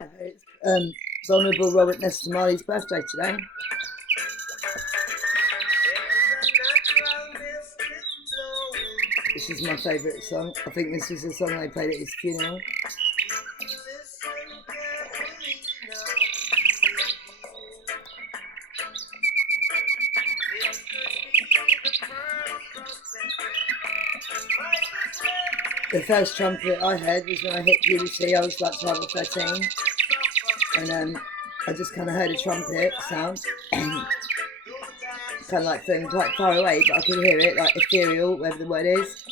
It's Vulnerable Robert Nesta Marley's birthday today. This is my favourite song. I think this was the song they played at his funeral. The first trumpet I heard was when I hit puberty. I was like 12 or 13, and I just kind of heard a trumpet sound, kind of like from quite far away, but I could hear it, like ethereal, whatever the word is.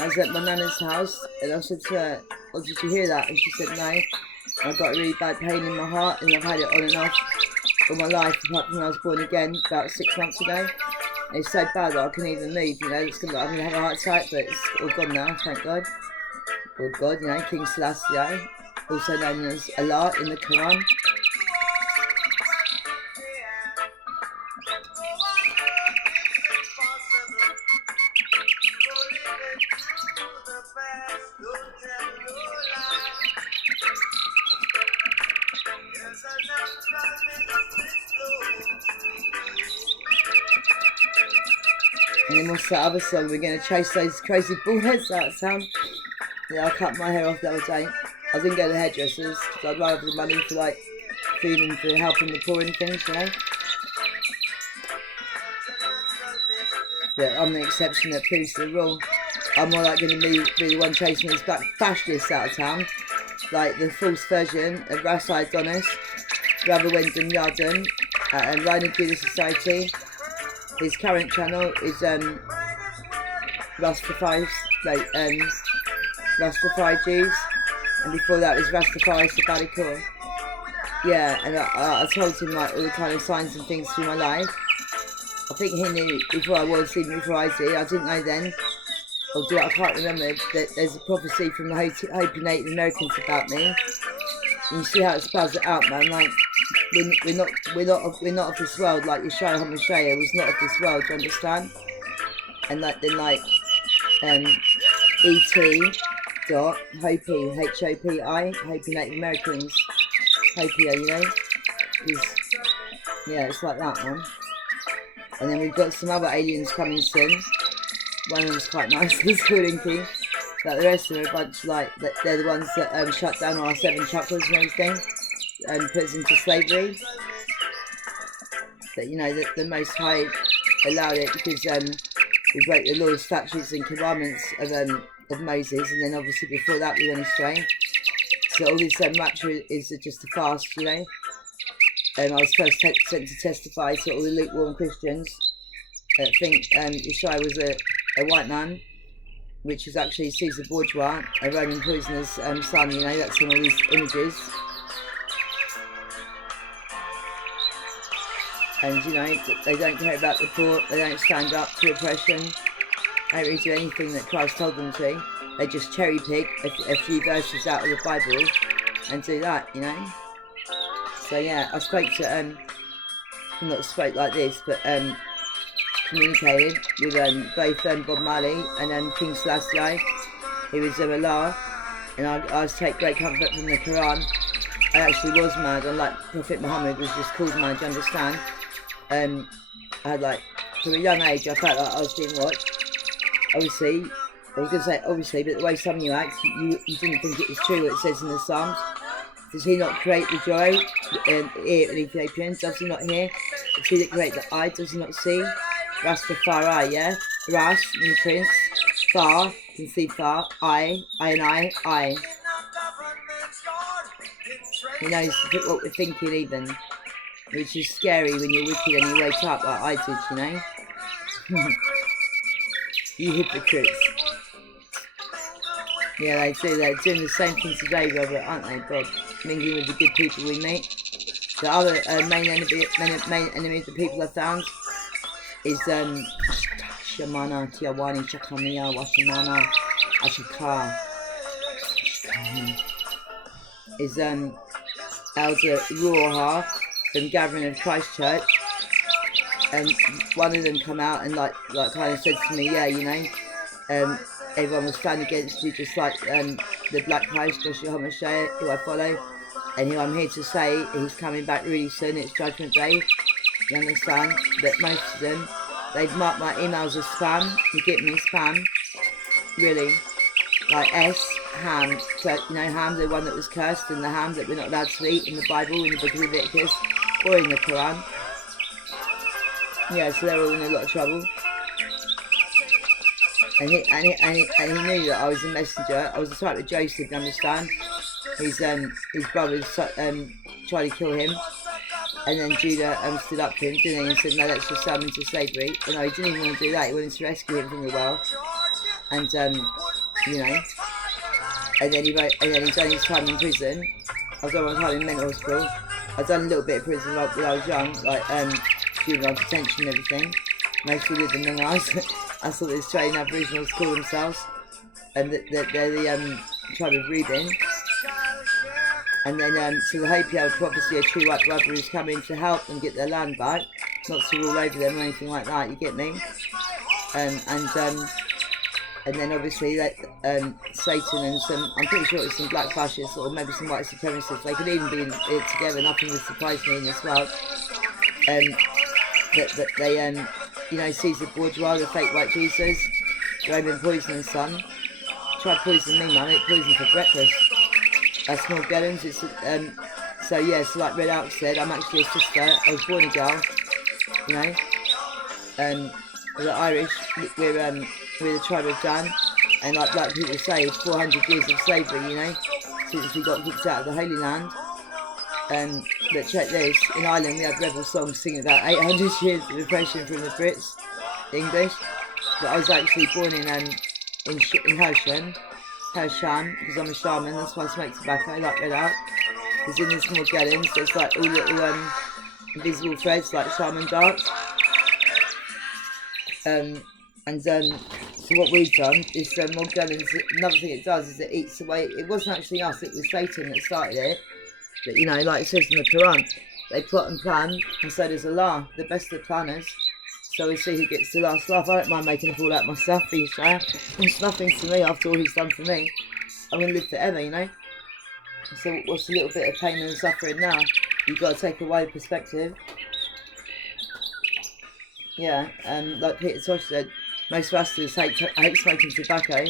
I was at my nana's house, and I said to her, "Oh, did you hear that?" And she said, "No." I got a really bad pain in my heart, and I've had it on and off all my life, apart from when I was born again about 6 months ago. And it's so bad that I couldn't even move, you know. I'm going to have a heart attack, but it's all gone now, thank God. Or God, you know, King Selassie, also known as Allah in the Quran. And then what's that other song? We're going to chase those crazy ballheads out of town. Yeah, I cut my hair off the other day. I didn't go to the hairdressers because I'd rather have the money for like food and for helping the poor and things, you know. But I'm the exception that proves the rule. I'm more like going to be the one chasing these black fascists out of town, like the false version of Rasai Adonis, Brother Wyndham Yarden, and Rhino Judah Society. His current channel is Rastafari, like Rastafari Jews, and before that was Rastafari Sabbatical. Yeah, and I told him like all the kind of signs and things through my life. I think he knew before I was, even before I did. I didn't know then, or I can't remember, that there's a prophecy from the Hopi Native Americans about me. And you see how it spells it out, man. Like we're not of this world. Like Yeshua HaMashiach was not of this world. Do you understand? And like then like E.T. dot Hopi, H-O-P-I, Hopi Native Americans, Hopi, you know? Yeah, it's like that, man. And then we've got some other aliens coming soon. One of them's quite nice, he's called Inky. But the rest of them are a bunch like, they're the ones that shut down our 7 chakras and everything, and put us into slavery. But you know, the Most High allowed it because we broke the laws, statutes and commandments of Moses, and then obviously before that we went astray. So all this rapture is just a fast, you know. And I was first sent to testify to all the lukewarm Christians that think Yeshua was a white man, which is actually Caesar Borgia, a Roman poisoner's son, you know. That's in all these images. And you know, they don't care about the poor, they don't stand up to oppression, they don't really do anything that Christ told them to. They just cherry pick a few verses out of the Bible and do that, you know. So yeah, I spoke to, not spoke like this, but communicated with both Bob Marley and King Selassie, who was Allah, and I was take great comfort from the Quran. I actually was mad, unlike Prophet Muhammad was just called mad, do you understand? I had like, from a young age, I felt like I was being watched. Obviously, I was going to say obviously, but the way some of you act, you didn't think it was true what it says in the Psalms. Does he not create the joy in Ethiopians? Does he not hear? Does he that create the eye? Does he not see? Rastafari, yeah? Ras, in Prince. Far, can see far. I. He knows what we're thinking even. Which is scary when you're wicked and you wake up like I did, you know? You hypocrites. Yeah, they do. They're doing the same thing today, Robert, aren't they, Bob? Mingling with the good people we meet. The other main enemy of the people I found is Shamana, Tiawani, Shakamiya, Washamana, Ashaka. Is Elder Roha from Gathering of Christchurch, and one of them come out and like kind of said to me, yeah, you know, everyone was standing against you, just like the Black Christ, Joshua HaMashiach, who I follow, And I'm here to say he's coming back really soon. It's Judgment Day. You understand? But most of them, they've marked my emails as spam. You get me, spam. Really. Like S, Ham. So, you know, Ham, the one that was cursed, and the ham that we're not allowed to eat in the Bible, in the book of Leviticus, or in the Quran. Yeah, so they're all in a lot of trouble. And he knew that I was a messenger. I was the type of Joseph, you understand? His brothers tried to kill him. And then Judah stood up to him, didn't he? And said, no, let's just sell him into slavery. But no, he didn't even want to do that. He wanted to rescue him from the well. And, you know. And then he's done his time in prison. I've done my time in mental hospital. I've done a little bit of prison when I was young, like juvenile detention and everything. Mostly lived in the house. That's what the Australian Aboriginals call themselves. And they're the tribe of Reuben. And then, so the Hopi had prophecy, a true white brother who's coming to help them get their land back, not to rule over them or anything like that, you get me? And then obviously that Satan and some, I'm pretty sure it was some black fascists or maybe some white supremacists, they could even be in it together, nothing would surprise me in this world. That they, you know, Caesar Bourgeois, the fake white Jesus, Roman poisoning son, tried poisoning me, man, I ate poison for breakfast. Small Gellens, it's, so yeah, so like Red Alk said, I'm actually a sister, I was born a girl, you know, we're Irish, we're the tribe of Dan, and like people say, 400 years of slavery, you know, since we got kicked out of the Holy Land. But check this, in Ireland we had rebel songs singing about 800 years of oppression from the Brits, English, but I was actually born in Hersham, because I'm a shaman, that's why I smoke tobacco, like Red Out. Because in the small gallons, there's like all little invisible threads, like shaman darts. So what we've done is more gallons, another thing it does is it eats away, it wasn't actually us, it was Satan that started it. But you know, like it says in the Quran, they plot and plan, and so does Allah, the best of planners. So we'll see who gets the last laugh. I don't mind making a fool out myself, for you, sir. It's nothing to me after all he's done for me. I'm going to live forever, you know? So what's a little bit of pain and suffering now? You've got to take a wide perspective. Yeah, like Peter Tosh said, most rascals hate smoking tobacco.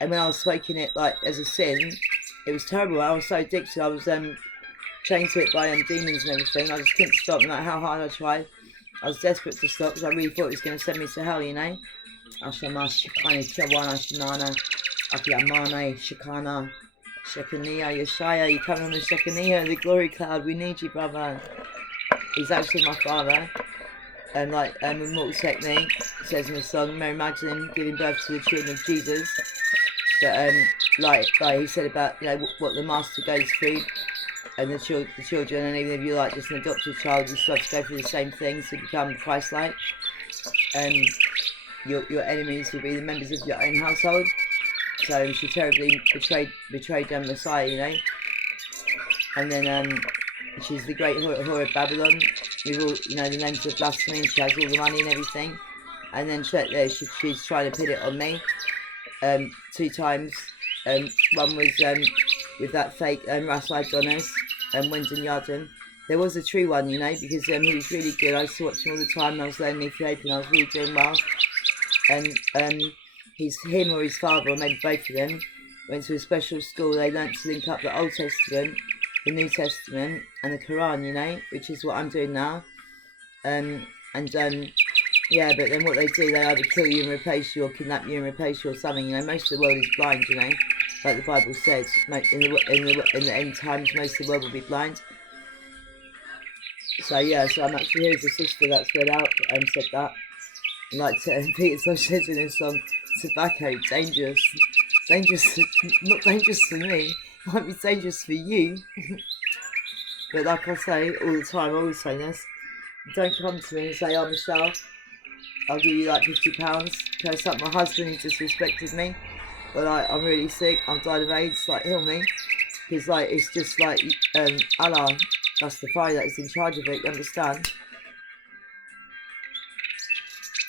And when I was smoking it like as a sin, it was terrible. I was so addicted. I was chained to it by demons and everything. I just couldn't stop, no matter how hard I tried. I was desperate to stop because I really thought it was going to send me to hell, you know. Ashamash, Shikani, Tiawana, Shanana, Akiamane, Shikana, Shekania, Yeshaya, you coming on the Shekania, the glory cloud, we need you, brother. He's actually my father. And like Immortal Technique says in the song, Mary Magdalene giving birth to the children of Jesus. But like he said about, you know, what the master goes through. And the children, and even if you're like just an adopted child, you still have to go through the same things to become Christ-like. Your enemies will be the members of your own household. So she terribly betrayed Messiah, you know. And then she's the great whore of Babylon. With all, you know, the names of blasphemy. She has all the money and everything. And then check there, she's trying to put it on me. 2 times. One was with that fake Russell Adonis and Wyndham Yardem. There was a true one, you know, because he was really good. I used to watch him all the time and I was learning Ethiopian, I was really doing well. And him or his father, or maybe both of them, went to a special school. They learnt to link up the Old Testament, the New Testament and the Quran, you know, which is what I'm doing now. Yeah, but then what they do, they either kill you and replace you or kidnap you and replace you or something, you know. Most of the world is blind, you know. Like the Bible says, in the end times, most of the world will be blind. So yeah, so I'm actually here as a sister that's read out and said that. And like Peter Tosh says in his song, tobacco, dangerous. Dangerous, not dangerous for me, might be dangerous for you. But like I say all the time, I always say this, don't come to me and say, oh Michelle, I'll give you like £50, curse up my husband who disrespected me. But like, I'm really sick, I'm died of AIDS, like heal me. Because like, it's just like Allah, that's the fire that is in charge of it, you understand?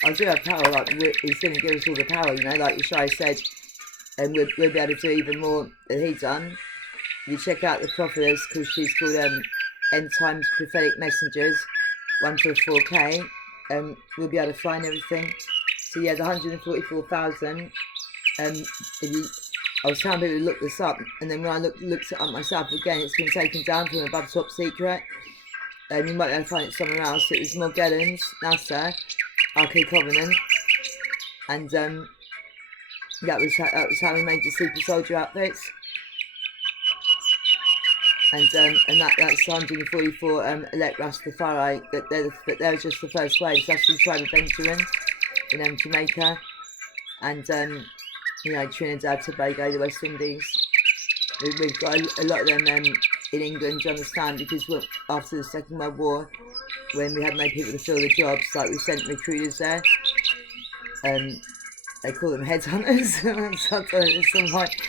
I do have power, like he's going to give us all the power, you know, like Yeshua said, and we'll be able to do even more than he's done. you check out the prophetess, because she's called End Times Prophetic Messengers, 144K, we'll be able to find everything. So yeah, the 144,000. I was telling people to look this up, and then when I looked it up myself again, it's been taken down from above top secret. You might be able to find it somewhere else. It was Morgellons, NASA, Arcade Covenant, and that was how we made the super soldier outfits. And that's 144 elect Rastafari. But they're just the first waves. That's the tribe of Benjamin in Jamaica, and you know, Trinidad, Tobago, the West Indies. We've got a lot of them in England, you understand, because after the Second World War, when we had no people to fill the jobs, like we sent recruiters there. They call them headhunters. Sometimes some like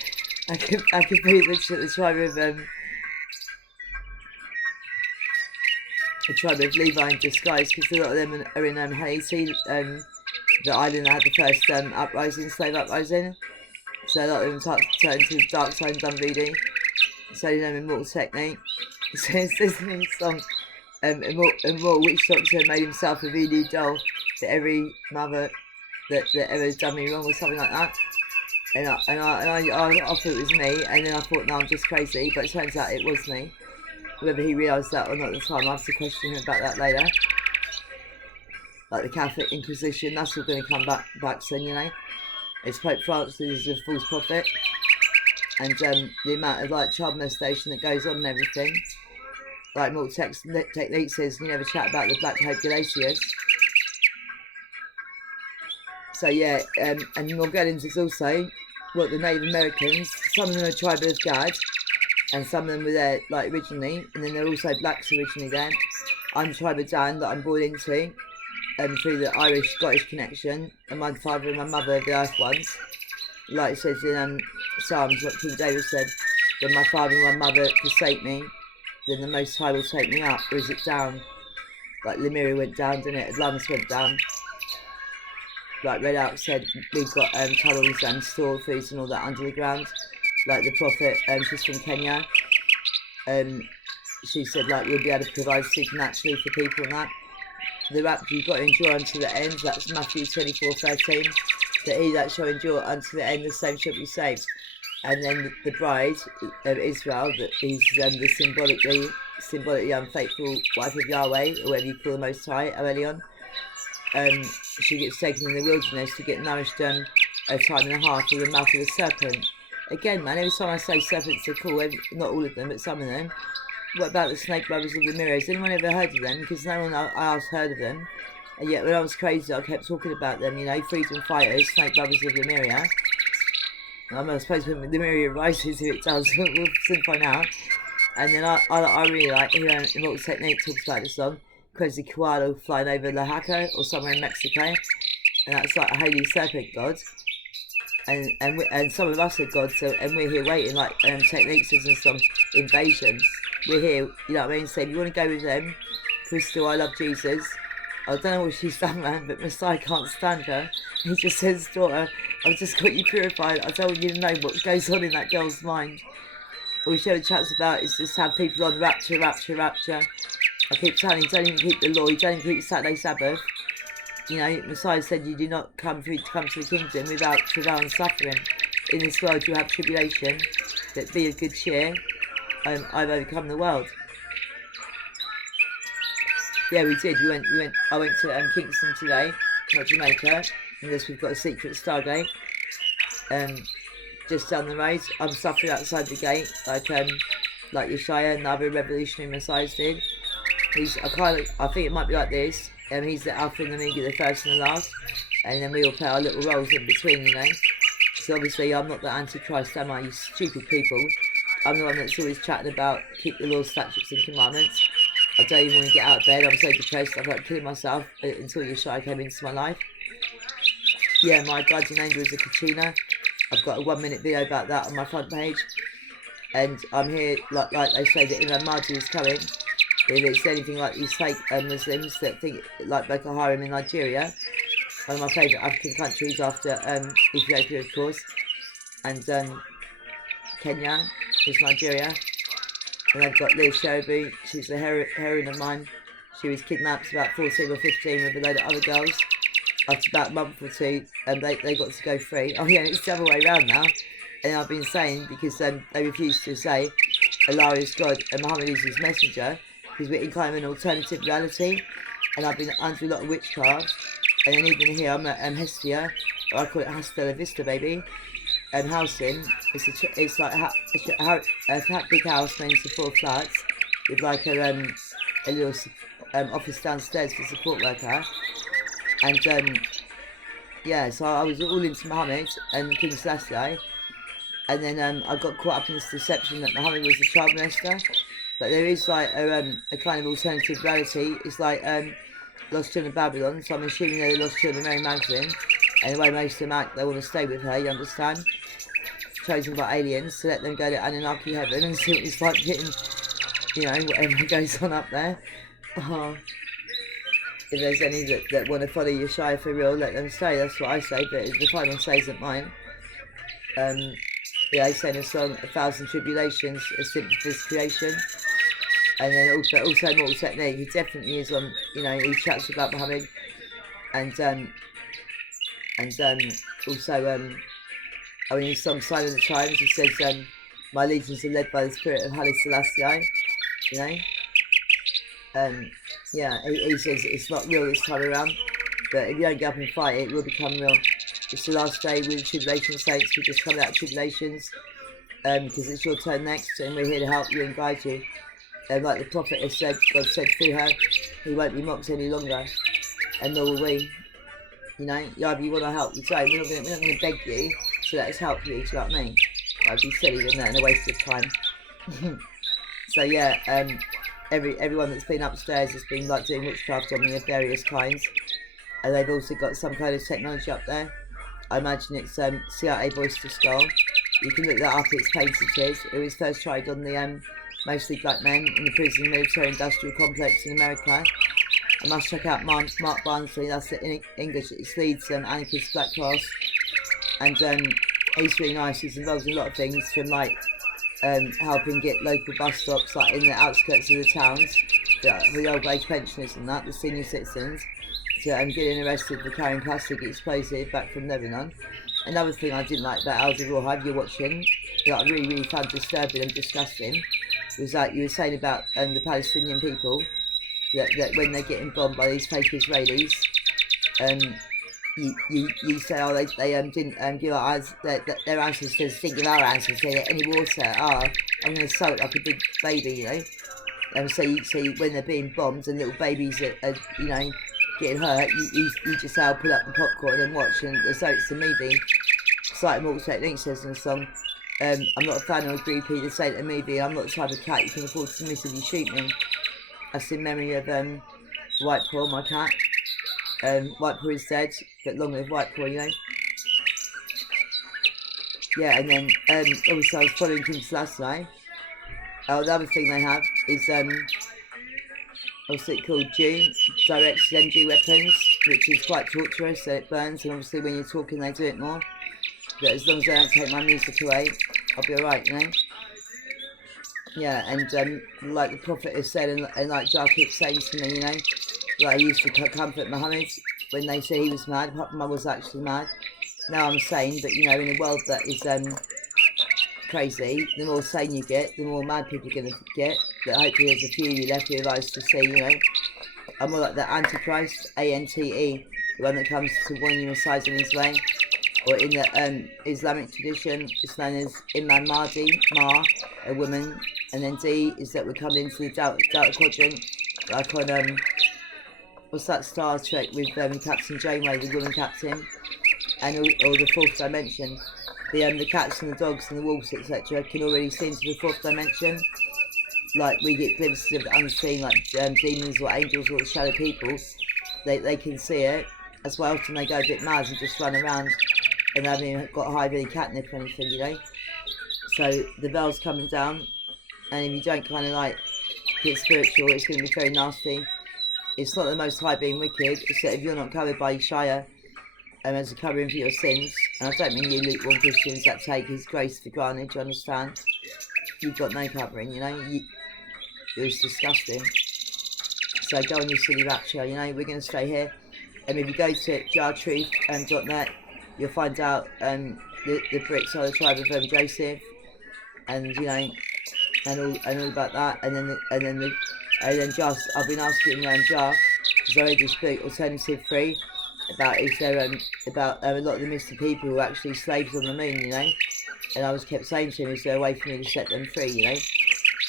I could be the tribe of Levi in disguise, because a lot of them are in Haiti, the island that had the first uprising, slave uprising. So a lot of them turned to the dark side and done voodoo. So you know, immortal technique. So it says in his song, immortal witch doctor made himself a voodoo doll for every mother that ever done me wrong, or something like that. And I thought it was me, and then I thought, no, I'm just crazy. But it turns out it was me. Whether he realised that or not at the time, I have to question him about that later. Like the Catholic Inquisition, that's all going to come back soon, you know. It's Pope Francis is a false prophet, and the amount of like child molestation that goes on and everything. Like Mortal Technique says, you never chat about the Black Pope Galatius. So yeah, and Morgellons is also what the Native Americans. Some of them are tribe of God, and some of them were there like originally, and then there are also blacks originally there. I'm tribe of Dan that I'm born into. Through the Irish-Scottish connection, and my father and my mother are the Earth ones. Like it says in Psalms, what King David said, when my father and my mother forsake me, then the Most High will take me up. Or is it down? Like Lemuria went down, didn't it? Atlantis went down. Like Red Out said, we've got tunnels and store foods and all that under the ground. Like the prophet, she's from Kenya. She said like we'll be able to provide supernaturally for people and that. The rapture you've got to endure unto the end, that's Matthew 24:13. That he that shall endure unto the end, the same shall be saved. And then the bride of Israel, that is the symbolically unfaithful wife of Yahweh, or whatever you call the Most High, Aurelion. She gets taken in the wilderness to get nourished a time and a half through the mouth of a serpent. Again, man, every time I say serpents are cool, not all of them, but some of them. What about the Snake Brothers of the Mirror? Has anyone ever heard of them? Because no one else heard of them. And yet when I was crazy, I kept talking about them, you know, freedom fighters, Snake Brothers of the Mirror. I suppose when the Mirror rises, if it does, we'll soon find out. And then I really like, you know, Immortal Technique talks about this song, Crazy Koala flying over Oaxaca or somewhere in Mexico. And that's like a holy serpent god. And some of us are gods, so, and we're here waiting, like Technique says in some invasion. We're here, you know what I mean? So if you want to go with them, Crystal, I love Jesus. I don't know what she's done, man, but Messiah can't stand her. He just says, daughter, I've just got you purified. I don't want you to know what goes on in that girl's mind. All she ever chats about is just have people on rapture. I keep telling you, don't even keep the law, you don't even keep Saturday Sabbath. You know, Messiah said you do not come to the kingdom without travail and suffering. In this world you have tribulation, but be of good cheer. I've overcome the world. Yeah, we did. I went to Kingston today, not Jamaica, and this we've got a secret Stargate. Just down the road. I'm suffering outside the gate, like Yeshua and other revolutionary messiahs did. I think it might be like this. He's the Alpha and the Omega, the first and the last, and then we all play our little roles in between, you know. So obviously I'm not the Antichrist, am I, you stupid people? I'm the one that's always chatting about keep the laws, statutes and commandments. I don't even want to get out of bed, I'm so depressed, I felt like killing myself until Yeshua came into my life. Yeah, my guardian angel is a Katrina. I've got a 1-minute video about that on my front page. And I'm here, like they say, that Imam Mahdi is coming. If it's anything like these fake Muslims that think, like Boko Haram in Nigeria, one of my favourite African countries after Ethiopia, of course, and Kenya is Nigeria. And I've got Liz Sherby, she's a heroine of mine. She was kidnapped about 14 or 15 with a load of other girls. After about a month or two, they got to go free. Oh yeah, it's the other way around now. And I've been saying, because they refused to say Allah is God and Muhammad is his messenger, because we're in kind of an alternative reality. And I've been under a lot of witchcraft. And then even here, I'm at Hestia, or I call it Hasta La Vista, baby. Housing. It's like a big house, made into 4 flats, with like a little office downstairs for support worker. And yeah, so I was all into Muhammad and King Selassie, and then I got caught up in this deception that Muhammad was a child molester. But there is like a kind of alternative reality. It's like Lost Children of Babylon, so I'm assuming they're the Lost Children of Mary Magdalene, and the way most of them act, they want to stay with her, you understand? Chosen by aliens to let them go to Anunnaki heaven and see what it's like getting, you know, whatever goes on up there. If there's any that want to follow Yeshua for real, let them stay, that's what I say, but the final say isn't mine. Yeah, they say in a song, 1,000 tribulations, a simple for his creation. And then also Mortal Technique, he definitely is on, you know, he chats about Muhammad. And also, I mean, his song Sign of the Times, he says, my legions are led by the spirit of Haile Selassie, you know. Yeah, he says it's not real this time around, but if you don't get up and fight it, it will become real. It's the last day with tribulation saints, we're just coming out of tribulations, because it's your turn next, and we're here to help you and guide you. And like the prophet has said, God said through her, he won't be mocked any longer, and nor will we. You know, either you want to help, you say, we're not going to beg you to let us help you, do you know what I mean? That'd be silly, wouldn't it, and a waste of time. So yeah, everyone that's been upstairs has been like doing witchcraft on me of various kinds, and they've also got some kind of technology up there. I imagine it's CIA voice to skull. You can look that up, it's patented. It was first tried on the mostly black men in the prison military industrial complex in America. I must check out Mark Barnsley, that's the English, it leads anarchist black cross, and he's really nice. He's involved in a lot of things, from like helping get local bus stops like in the outskirts of the towns for the old age pensioners and that, the senior citizens, to getting arrested for carrying plastic explosive back from Lebanon. Another thing I didn't like about Al Jazeera, you're watching, that I really found disturbing and disgusting, was that you were saying about the Palestinian people, that when they're getting bombed by these fake Israelis, you say, oh, they didn't give our their ancestors didn't give our ancestors any water. I'm going to soak like a big baby, you know. So when they're being bombed and little babies are you know, getting hurt, you just say, I'll put up the popcorn and watch, and so it's a movie. It's like Mortal Technique says in the song, I'm not a fan of a groupie to say that a movie, I'm not the type of cat you can afford to submissively shoot me. That's in memory of White Paw, my cat. White Paw is dead, but long live White Paw, you know. Yeah, and then obviously I was following King Selassie. The other thing they have is what's it called, direct energy weapons, which is quite torturous, so it burns, and obviously when you're talking they do it more. But as long as I don't take my music away, I'll be alright, you know. Yeah, and like the Prophet has said, and like Jar keeps saying to me, you know, like I used to comfort Muhammad when they say he was mad, apart from I was actually mad. Now I'm sane, but you know, in a world that is crazy, the more sane you get, the more mad people are going to get. But hopefully there's a few of you left with eyes to see, you know. I'm more like the Antichrist, A-N-T-E, the one that comes to warn you of size in his way. Or in the Islamic tradition, it's known as Imam Mahdi, Ma, a woman, and then D is that we're coming into the Delta Quadrant, like on, what's that Star Trek with Captain Janeway, the woman captain, and or the fourth dimension. The cats and the dogs and the wolves, etc., can already see into the fourth dimension. Like we get glimpses of the unseen, like demons or angels or the shadow people. They can see it. That's why often they go a bit mad and just run around and they haven't even got high any catnip or anything, you know. So the veil's coming down, and if you don't kind of like get spiritual, it's going to be very nasty. It's not the most high being wicked, it's that if you're not covered by Yeshua as a covering for your sins, and I don't mean you lukewarm Christians that take his grace for granted, you understand? You've got no covering, you know. was disgusting. So go on your silly rapture, you know, we're going to stay here. And if you go to jartruth.net, you'll find out the Brits are the tribe of Joseph, and you know, and all about that. And then just I've been asking Jar, because I read this book, Alternative Free, about about a lot of the Mr. people who are actually slaves on the moon, you know. And I was kept saying to him, is there a way for me to set them free, you know,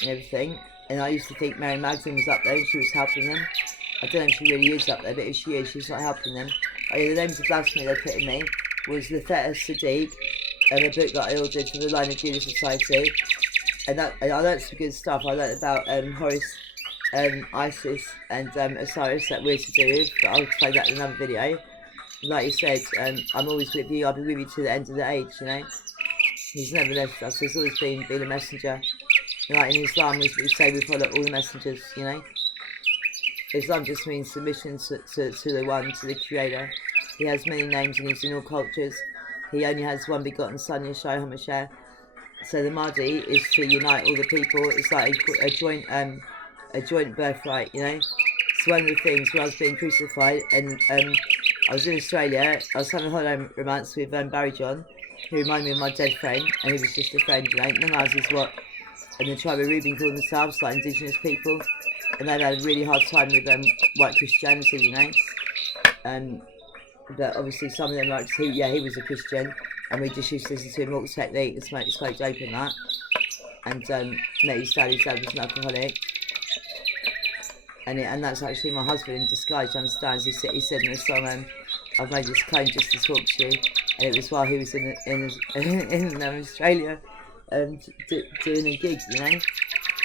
and everything. And I used to think Mary Magdalene was up there and she was helping them. I don't know if she really is up there, but if she is, she's not helping them. Oh yeah, the names of blasphemy they put in me was the Feta Sadiq, and a book that I ordered for the Line of Judah Society. And I learned some good stuff. I learned about Horus, Isis, and Osiris that we're to do with, but I'll explain that in another video. Like you said, I'm always with you. I'll be with you to the end of the age, you know. He's never left us. He's always been a messenger. Like in Islam, we say we follow all the messengers, you know. Islam just means submission to the one, to the Creator. He has many names and he's in all cultures. He only has one begotten Son, Yeshua HaMashiach. So the Mahdi is to unite all the people. It's like a joint birthright, you know. It's one of the things when I was being crucified, and I was in Australia. I was having a holiday romance with Barry John, who reminded me of my dead friend, and he was just a friend, you know. Namaz is what, and the tribe of Reuben call themselves, like indigenous people, and they've had a really hard time with white Christianity, you know. But obviously some of them, like he was a Christian, and we just used to listen to Immortal Technique and smoke dope and that. And met his dad was an alcoholic. And that's actually my husband in disguise, understands. He said in the song, I've made this claim just to talk to you. And it was while he was in Australia doing a gig, you know.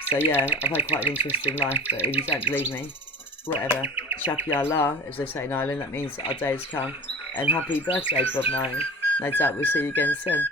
So yeah, I've had quite an interesting life, but if you don't believe me, whatever. Shaki Allah, as they say in Ireland, that means our day has come. And happy birthday, Bob Marley. No doubt we'll see you again soon.